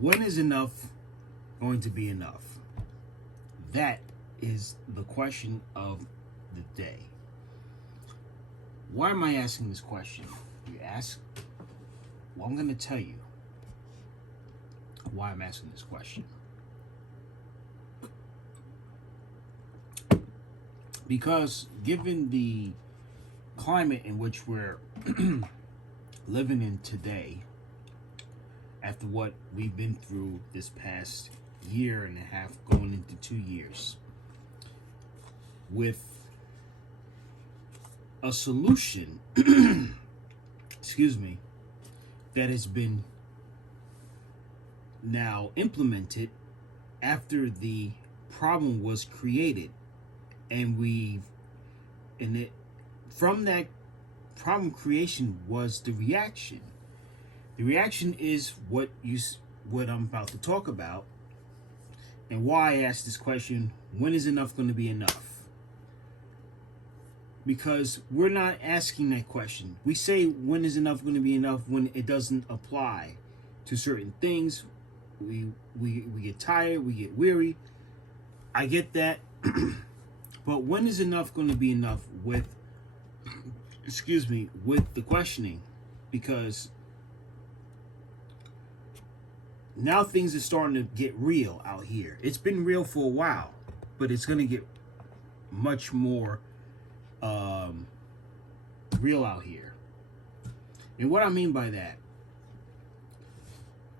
When is enough going to be enough? That is the question of the day. Why am I asking this question? You ask? Well, I'm going to tell you why I'm asking this question. Because given the climate in which we're living in today, after what we've been through this past year and a half, going into 2 years, with a solution, excuse me, that has been now implemented after the problem was created, and from that problem creation was the reaction. The reaction is what I'm about to talk about, and why I asked this question: when is enough going to be enough? Because we're not asking that question. We say when is enough going to be enough when it doesn't apply to certain things. We get tired, we get weary. I get that. But when is enough going to be enough with the questioning? Because now things are starting to get real out here. It's been real for a while, but it's going to get much more real out here. And what I mean by that,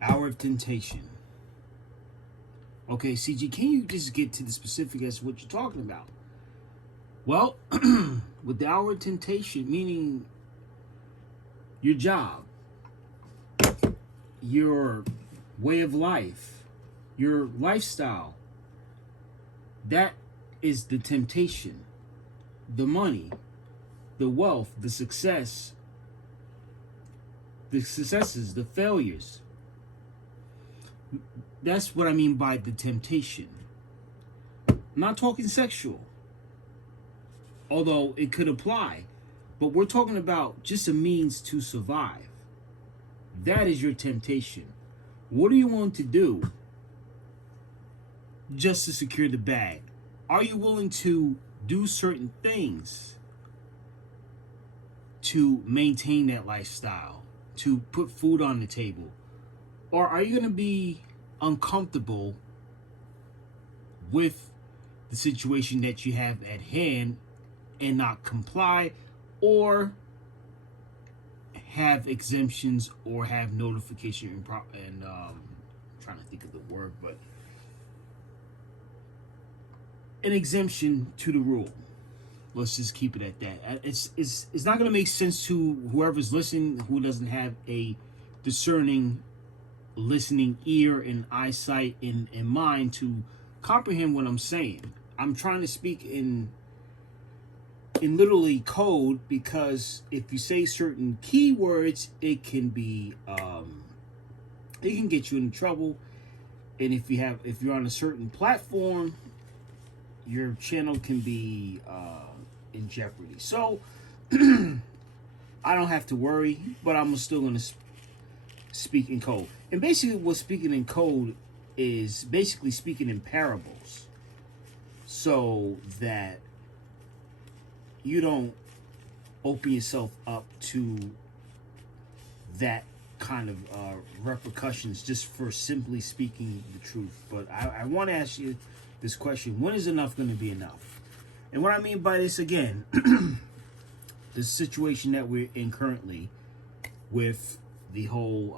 hour of temptation. Okay, CG, can you just get to the specific as to what you're talking about? Well, with the hour of temptation, meaning your job, your way of life, your lifestyle, that is the temptation. The money, the wealth, the success, the successes, the failures. That's what I mean by the temptation. I'm not talking sexual, although it could apply, but we're talking about just a means to survive. That is your temptation. What are you willing to do just to secure the bag? Are you willing to do certain things to maintain that lifestyle, to put food on the table? Or are you going to be uncomfortable with the situation that you have at hand and not comply, or have exemptions, or have notification and I'm trying to think of the word, but an exemption to the rule? Let's just keep it at that. It's not going to make sense to whoever's listening who doesn't have a discerning listening ear and eyesight in mind to comprehend what I'm saying. I'm trying to speak in literally code, because if you say certain keywords, it can be it can get you in trouble. And if you're on a certain platform, your channel can be in jeopardy. So I don't have to worry, but I'm still going to speak in code. And basically what speaking in code is basically speaking in parables, so that you don't open yourself up to that kind of repercussions just for simply speaking the truth. But I want to ask you this question: when is enough going to be enough? And what I mean by this, again, the situation that we're in currently with the whole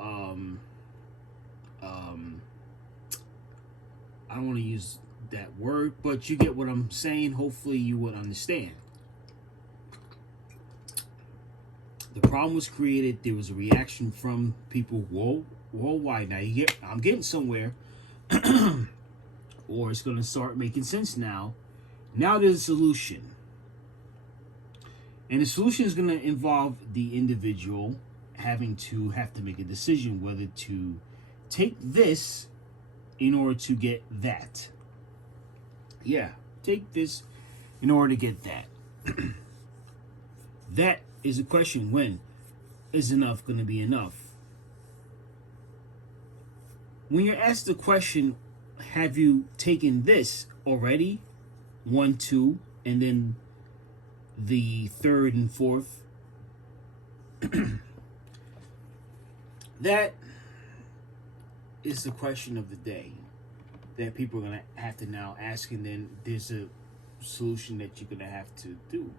I don't want to use that word, but you get what I'm saying. Hopefully you would understand. The problem was created. There was a reaction from people worldwide. Now I'm getting somewhere, or it's going to start making sense now. Now there's a solution, and the solution is going to involve the individual having to make a decision whether to take this in order to get that. Yeah, take this in order to get that. That is a question: when is enough going to be enough? when you're asked the question, have you taken this already? 1, 2, and then the third and fourth. That is the question of the day that people are going to have to now ask, and then there's a solution that you're going to have to do.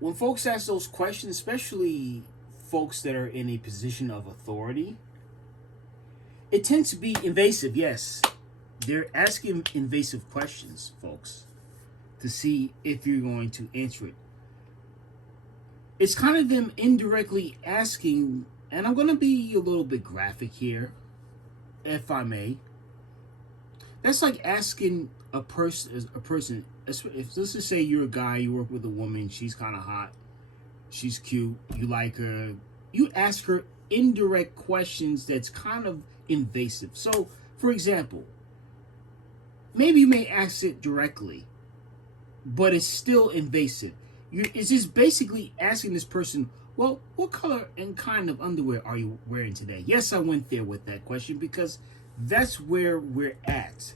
When folks ask those questions, especially folks that are in a position of authority, it tends to be invasive. Yes, they're asking invasive questions, folks, to see if you're going to answer it. It's kind of them indirectly asking, and I'm going to be a little bit graphic here, if I may. That's like asking a person, if let's just say you're a guy, you work with a woman, she's kind of hot, she's cute, you like her, you ask her indirect questions that's kind of invasive. So, for example, maybe you may ask it directly, but it's still invasive. It's just basically asking this person, well, what color and kind of underwear are you wearing today? Yes, I went there with that question because that's where we're at.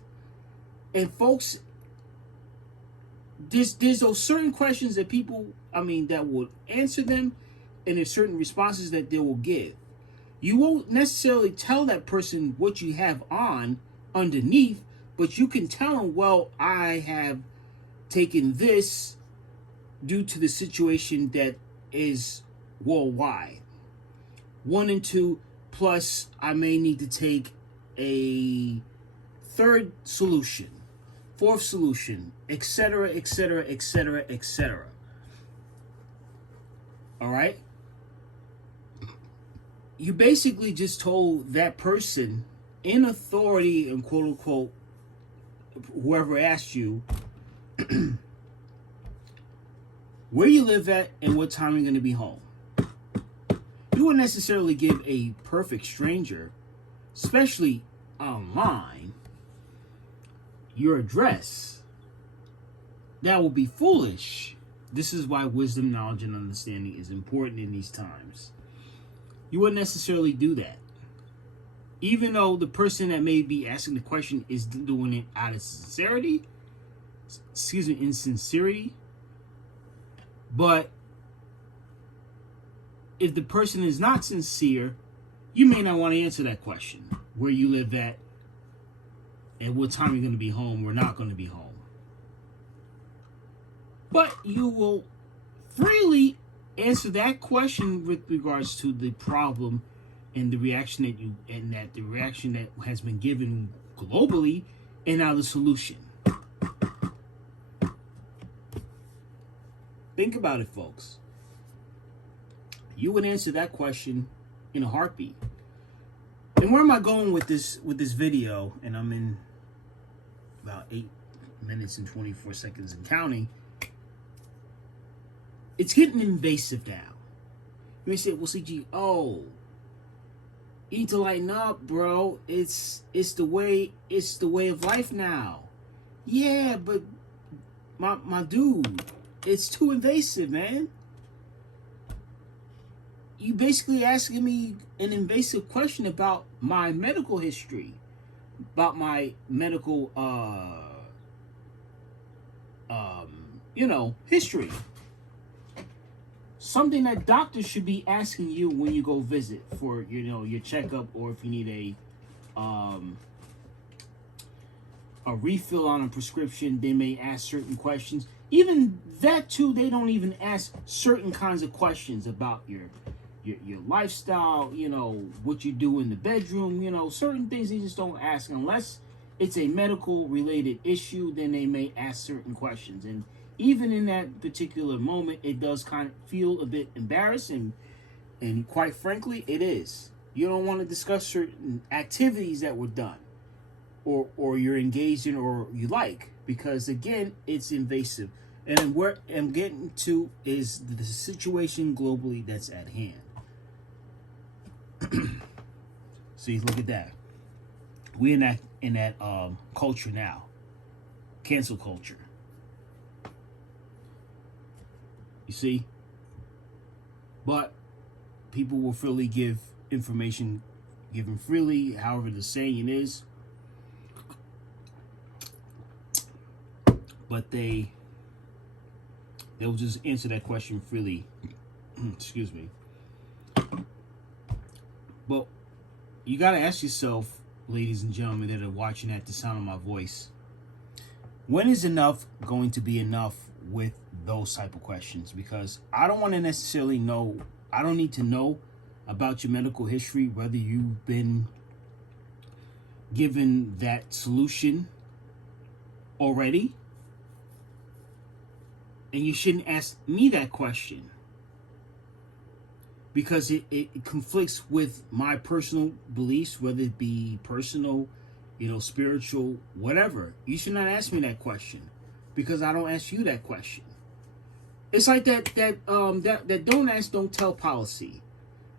And folks, there's those certain questions that people, that will answer them, and there's certain responses that they will give. You won't necessarily tell that person what you have on underneath, but you can tell them, well, I have taken this due to the situation that is worldwide. 1 and 2, plus I may need to take a third solution, fourth solution, etc., etc., etc., etc. All right? You basically just told that person in authority and quote unquote, whoever asked you, where you live at and what time you're going to be home. You wouldn't necessarily give a perfect stranger, especially online, your address. That would be foolish. This is why wisdom, knowledge, and understanding is important in these times. You wouldn't necessarily do that. Even though the person that may be asking the question is doing it out of sincerity, insincerity. But if the person is not sincere, you may not want to answer that question. Where you live at and what time you're going to be home or not going to be home. But you will freely answer that question with regards to the problem and the reaction the reaction that has been given globally, and now the solution. Think about it, folks. You would answer that question in a heartbeat. And where am I going with this video? And I'm in about 8 minutes and 24 seconds and counting. It's getting invasive now. You may say, well, CG, you need to lighten up, bro. It's the way of life now. Yeah, but my dude, it's too invasive, man. You basically asking me an invasive question about my medical history, about my medical history. Something that doctors should be asking you when you go visit for your checkup, or if you need a refill on a prescription, they may ask certain questions. Even that too, they don't even ask certain kinds of questions about your lifestyle, what you do in the bedroom, certain things they just don't ask unless it's a medical related issue. Then they may ask certain questions, and even in that particular moment, it does kind of feel a bit embarrassing, and quite frankly, it is. You don't want to discuss certain activities that were done, or you're engaged in, or you like, because again, it's invasive. And where I'm getting to is the situation globally that's at hand. So you look at that. We in that culture now, cancel culture. You see, but people will freely give information given freely, however the saying is. But they'll just answer that question freely. Excuse me. But you got to ask yourself, ladies and gentlemen that are watching at the sound of my voice, when is enough going to be enough with those type of questions? Because I don't want to necessarily know, I don't need to know about your medical history, whether you've been given that solution already. And you shouldn't ask me that question, because it conflicts with my personal beliefs, whether it be personal, spiritual, whatever. You should not ask me that question, because I don't ask you that question. It's like that don't ask, don't tell policy.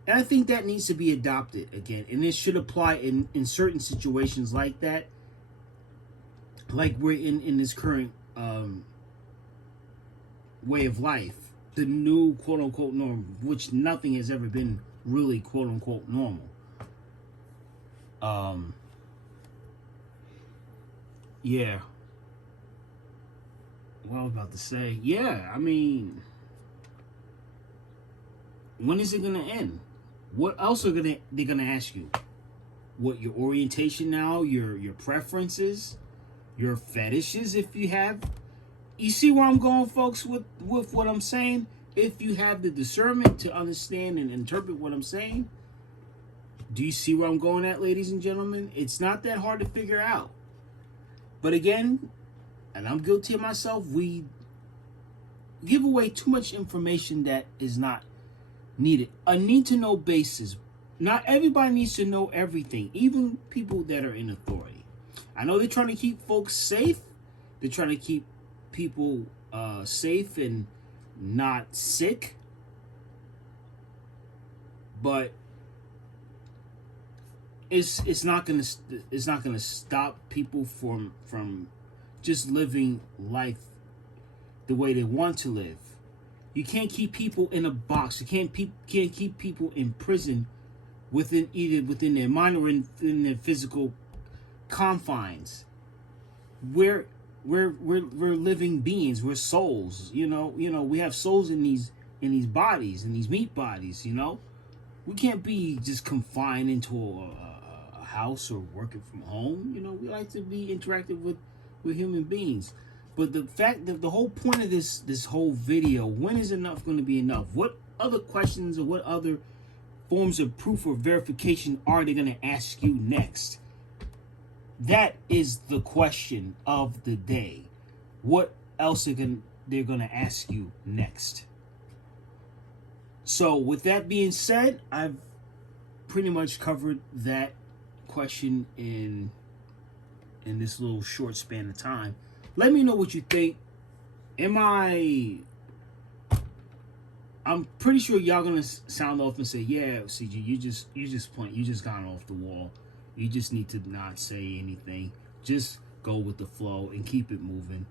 And I think that needs to be adopted again. And it should apply in certain situations like that. Like we're in this current way of life. The new quote-unquote norm, which nothing has ever been really quote-unquote normal. Yeah. What I was about to say. Yeah, I mean, when is it going to end? What else they're gonna ask you? What your orientation now, your preferences, your fetishes, if you have. You see where I'm going, folks, with what I'm saying? If you have the discernment to understand and interpret what I'm saying, do you see where I'm going at, ladies and gentlemen? It's not that hard to figure out. But again, and I'm guilty of myself, we give away too much information that is not needed. A need-to-know basis. Not everybody needs to know everything, even people that are in authority. I know they're trying to keep folks safe. They're trying to keep people safe and not sick, but it's not gonna stop people from just living life the way they want to live. You can't keep people in a box. You can't keep people in prison within their mind or within their physical confines. We're living beings. We're souls. We have souls in these bodies, in these meat bodies. We can't be just confined into a house or working from home. We like to be interactive with human beings. But the fact that the whole point of this whole video, when is enough going to be enough? What other questions or what other forms of proof or verification are they going to ask you next? That is the question of the day. What else they're going to ask you next? So with that being said, I've pretty much covered that question in this little short span of time. Let me know what you think. I'm pretty sure y'all gonna sound off and say, yeah, CG, you just gone off the wall. You just need to not say anything. Just go with the flow and keep it moving.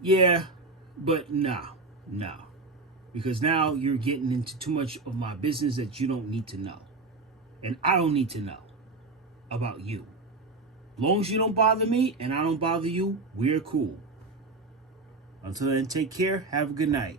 Yeah, but no. Because now you're getting into too much of my business that you don't need to know. And I don't need to know about you. As long as you don't bother me and I don't bother you, we're cool. Until then, take care. Have a good night.